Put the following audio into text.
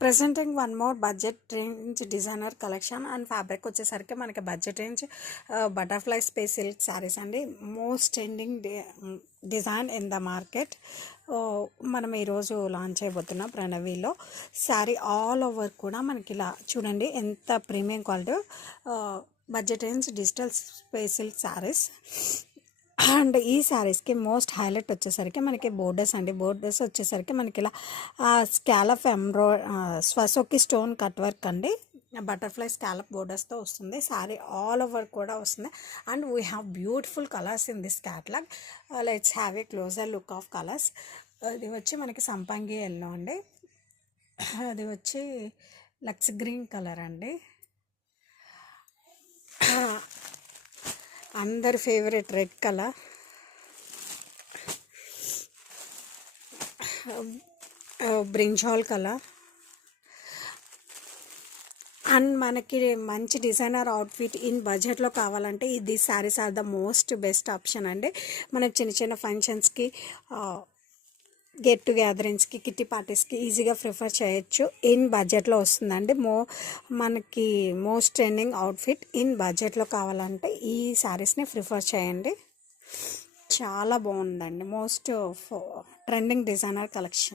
Presenting one more budget range designer collection and fabric వచ్చేసరికి మనకి budget range butterfly space silk saris అండి. Most trending design in the market. మనం ఈరోజు launch అయిపోతున్నాం ప్రణవిలో. Sari all over కూడా మనకి ఇలా చూడండి ఎంత premium quality budget range digital space silk saris. And ఈ శారీస్కి మోస్ట్ హైలైట్ వచ్చేసరికి మనకి బోర్డర్స్ అండి. బోర్డర్స్ వచ్చేసరికి మనకి ఇలా స్కాలప్ స్వసోకి స్టోన్ కట్ వర్క్ అండి. బటర్ఫ్లై స్కాలప్ బోర్డర్స్తో వస్తుంది. శారీ ఆల్ ఓవర్ కూడా వస్తుంది. And we have beautiful colours in this catalogue. Let's have a closer look of colours. ఇది వచ్చి మనకి సంపంగి ఎల్లో అండి. అది వచ్చి లక్స్ గ్రీన్ కలర్ అండి. అందరి favourite red colour, brinjal colour. And మనకి మంచి డిజైనర్ అవుట్ఫిట్ ఇన్ బడ్జెట్లో కావాలంటే ఇది saris are the most best option అండి. మనం చిన్న చిన్న ఫంక్షన్స్కి, గెట్ టు గ్యాదరింగ్స్కి, కిట్టి పార్టీస్కి ఈజీగా ప్రిఫర్ చేయొచ్చు. ఇన్ బడ్జెట్లో వస్తుందండి. మనకి మోస్ట్ ట్రెండింగ్ అవుట్ఫిట్ ఇన్ బడ్జెట్లో కావాలంటే ఈ శారీస్ని ప్రిఫర్ చేయండి. చాలా బాగుందండి. Most trending designer collection.